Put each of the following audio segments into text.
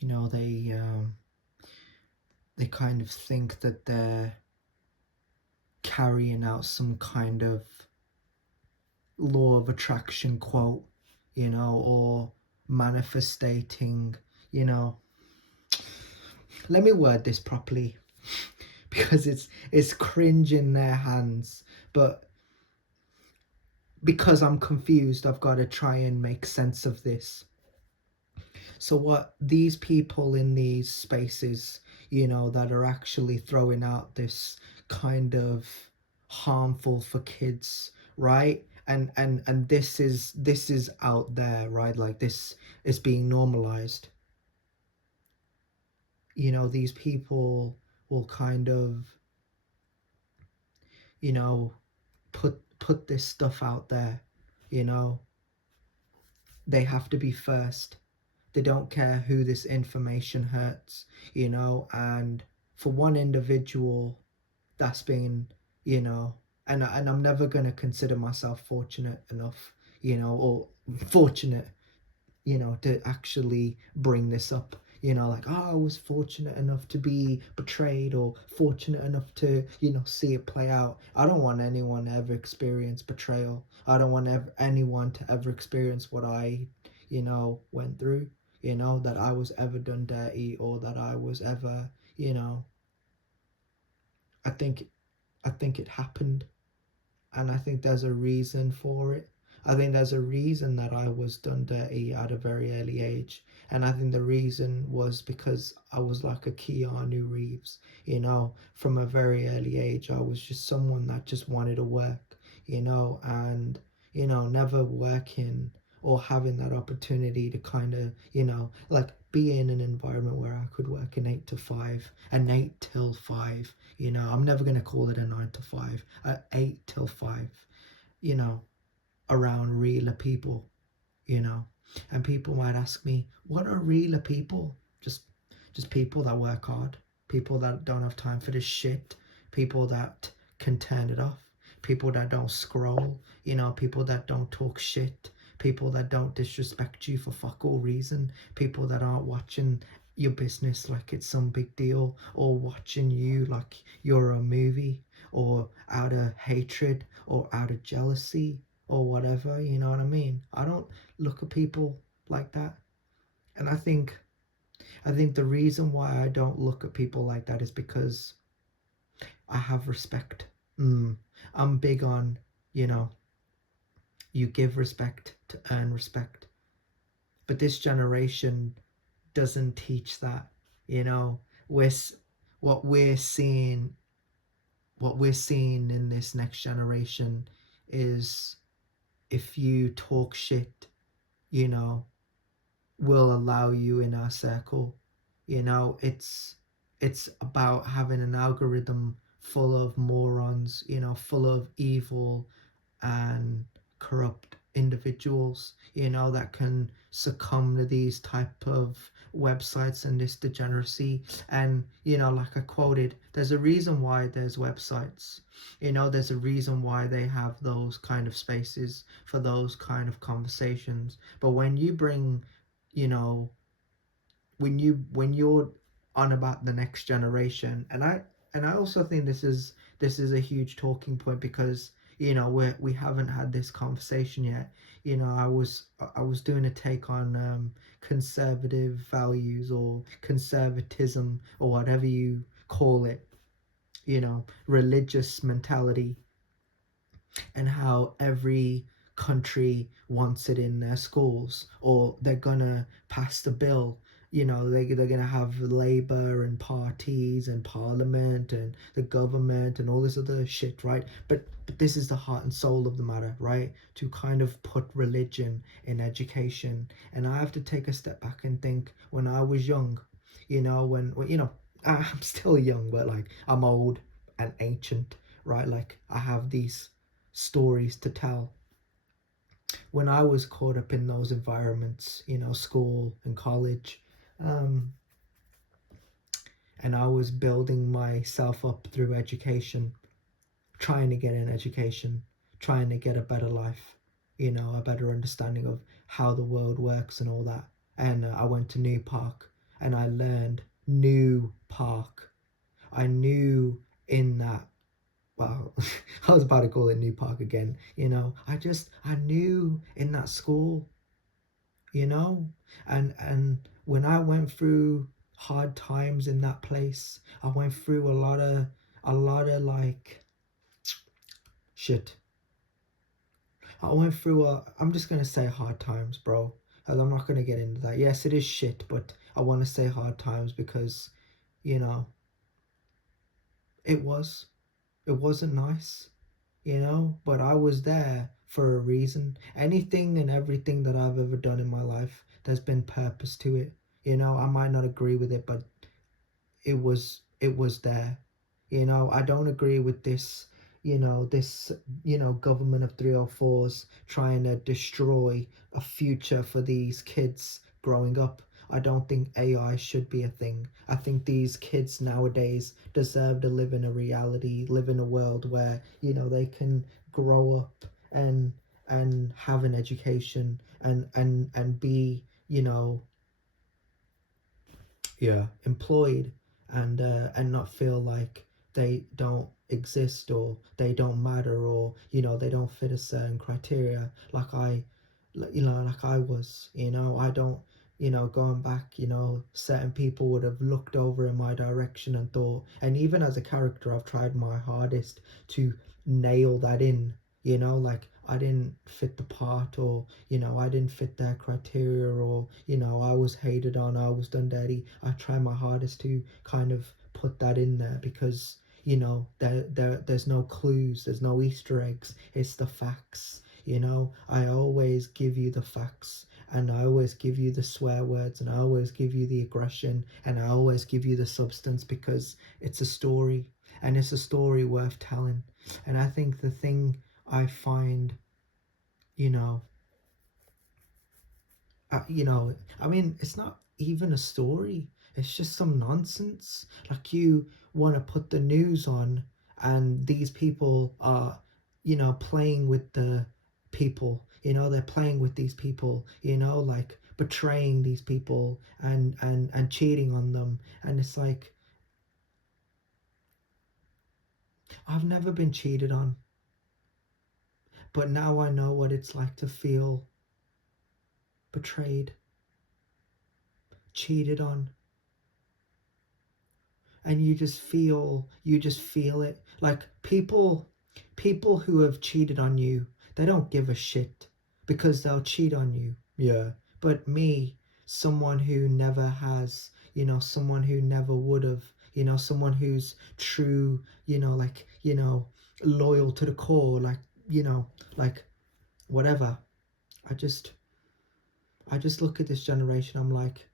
you know, they kind of think that they're carrying out some kind of law of attraction quote, you know, or manifestating, you know. Let me word this properly because it's cringe in their hands, but because I'm confused, I've got to try and make sense of this. So what these people in these spaces, you know, that are actually throwing out this kind of harmful for kids, right? And this is out there, right? Like this is being normalized. You know, these people will kind of, you know, put this stuff out there, you know. They have to be first. They don't care who this information hurts, you know. And for one individual that's been, you know, and I'm never going to consider myself fortunate enough, you know, or fortunate, you know, to actually bring this up, you know, like, oh, I was fortunate enough to be betrayed, or fortunate enough to, you know, see it play out. I don't want anyone to ever experience betrayal. I don't want anyone to ever experience what I, you know, went through, you know, that I was ever done dirty, or that I was ever, you know. I think i think it happened, and I think there's a reason for it. I think there's a reason that I was done dirty at a very early age, and I think the reason was because I was like a Keanu Reeves. You know, from a very early age, I was just someone that just wanted to work. You know, and you know, never working or having that opportunity to kind of, you know, like be in an environment where I could work an 8 to 5, an 8 till 5. You know, I'm never going to call it a 9 to 5, 8 till 5, you know, around realer people, you know. And people might ask me, what are realer people? Just people that work hard, people that don't have time for this shit, people that can turn it off, people that don't scroll, you know, people that don't talk shit, people that don't disrespect you for fuck all reason, people that aren't watching your business like it's some big deal, or watching you like you're a movie, or out of hatred or out of jealousy or whatever, you know what I mean? I don't look at people like that. And I think the reason why I don't look at people like that is because I have respect. Mm. I'm big on, you know, you give respect to earn respect. But this generation doesn't teach that, you know. We're what we're seeing what we're seeing in this next generation is, if you talk shit, you know, we'll allow you in our circle. You know, it's about having an algorithm full of morons, you know, full of evil and corrupt individuals, you know, that can succumb to these type of websites and this degeneracy. And you know, like I quoted, there's a reason why there's websites, you know, there's a reason why they have those kind of spaces for those kind of conversations. But when you bring, you know, when you're on about the next generation, and I also think this is a huge talking point, because you know, we haven't had this conversation yet. You know, I was doing a take on conservative values, or conservatism, or whatever you call it, you know, religious mentality, and how every country wants it in their schools, or they're gonna pass the bill. You know, they're gonna have labor and parties and parliament and the government and all this other shit, right? But this is the heart and soul of the matter, right? To kind of put religion in education. And I have to take a step back and think, when I was young, you know, when you know, I'm still young, but like I'm old and ancient, right? Like I have these stories to tell. When I was caught up in those environments, you know, school and college, um, and I was building myself up through education, trying to get an education, trying to get a better life, you know, a better understanding of how the world works and all that. And I went to New Park, and I learned new park. I knew in that, well, I was about to call it New Park again, I knew in that school, you know, and when I went through hard times in that place, I went through a lot of like shit. I went through I'm just gonna say hard times, bro. And I'm not gonna get into that. Yes, it is shit, but I want to say hard times because, you know, it was. It wasn't nice, but I was there for a reason. Anything and everything that I've ever done in my life, there's been purpose to it. I might not agree with it, but it was there. I don't agree with this government of 304s trying to destroy a future for these kids growing up. I don't think AI should be a thing. I think these kids nowadays deserve to live in a reality, live in a world where, they can grow up and have an education and be, yeah, employed and not feel like they don't exist or they don't matter or they don't fit a certain criteria like I was. I don't, going back, certain people would have looked over in my direction and thought, and even as a character I've tried my hardest to nail that in, like I didn't fit the part, or I didn't fit their criteria, or I was hated on, I was done dirty. I try my hardest to kind of put that in there because there's no clues, there's no Easter eggs, it's the facts. I always give you the facts, and I always give you the swear words, and I always give you the aggression, and I always give you the substance because it's a story, and it's a story worth telling. And I think the thing I find, you know, I mean, it's not even a story. It's just some nonsense. Like, you want to put the news on, and these people are, playing with the people. They're playing with these people. Like betraying these people and cheating on them. And it's like, I've never been cheated on, but now I know what it's like to feel betrayed, cheated on, and you just feel it. Like, people who have cheated on you, they don't give a shit because they'll cheat on you, yeah. But me, someone who never has, someone who never would have, someone who's true, like, loyal to the core, like, like whatever. I just i just look at this generation, I'm like,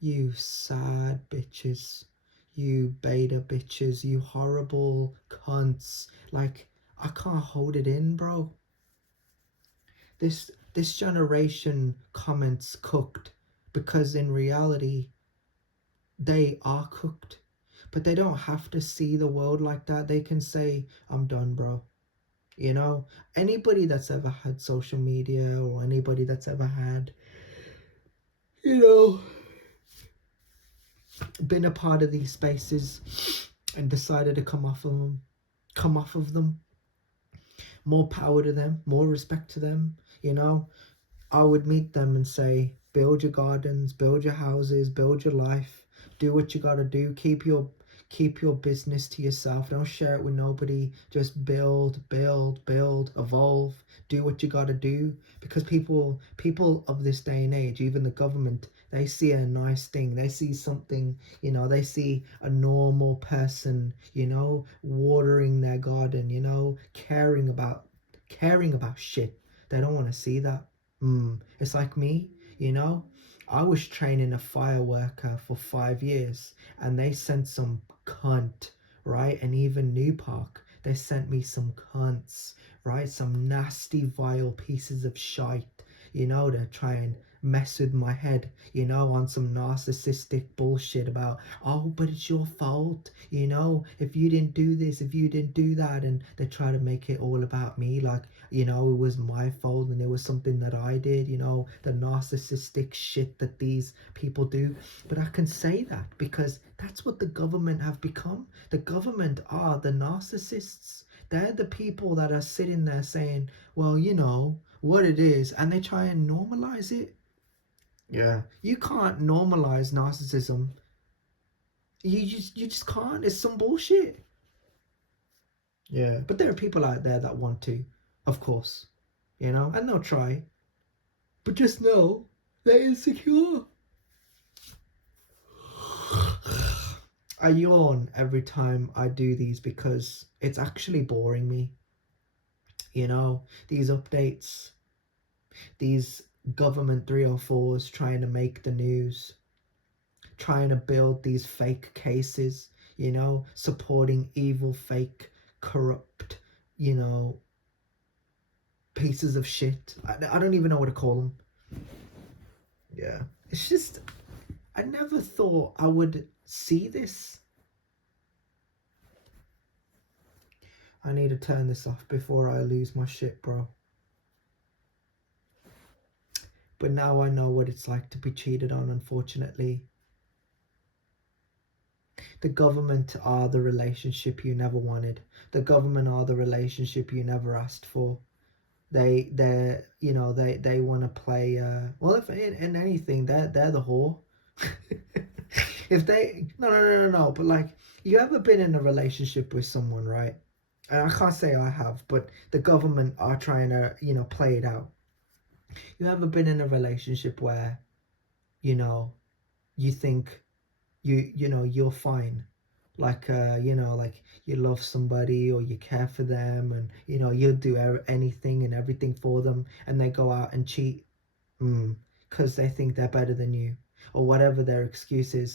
you sad bitches, you beta bitches, you horrible cunts. Like, I can't hold it in, bro. This generation comments cooked because in reality they are cooked. But they don't have to see the world like that. They can say, I'm done, bro. Anybody that's ever had social media, or anybody that's ever had, you know, been a part of these spaces and decided to come off of them, more power to them, more respect to them. I would meet them and say, build your gardens, build your houses, build your life, do what you gotta do, keep your business to yourself, don't share it with nobody, just build, evolve, do what you gotta do. Because people of this day and age, even the government, they see a nice thing, they see something, they see a normal person, watering their garden, caring about shit. They don't want to see that. It's like me, you know. I was training a fire worker for 5 years, and they sent some cunt, right? And even New Park, they sent me some cunts, right? Some nasty, vile pieces of shite, to try and mess with my head, on some narcissistic bullshit about, oh, but it's your fault, if you didn't do this, if you didn't do that, and they try to make it all about me, like, it was my fault and it was something that I did, the narcissistic shit that these people do. But I can say that because that's what the government have become. The government are the narcissists. They're the people that are sitting there saying, well, what it is, and they try and normalize it. Yeah. You can't normalize narcissism. You just can't. It's some bullshit. Yeah. But there are people out there that want to, of course. And they'll try. But just know they're insecure. I yawn every time I do these because it's actually boring me. These updates, these government 304s trying to make the news, trying to build these fake cases, supporting evil, fake, corrupt, you know, pieces of shit. I don't even know what to call them. Yeah. It's just, I never thought I would see this. I need to turn this off before I lose my shit, bro. But now I know what it's like to be cheated on, unfortunately. The government are the relationship you never wanted. The government are the relationship you never asked for. They want to play well, if in anything, they're the whore. If they no, but like, you ever been in a relationship with someone, right? And I can't say I have, but the government are trying to, play it out. You ever been in a relationship where, you think you're fine, like like you love somebody or you care for them, and you'll do anything and everything for them, and they go out and cheat because they think they're better than you, or whatever their excuse is.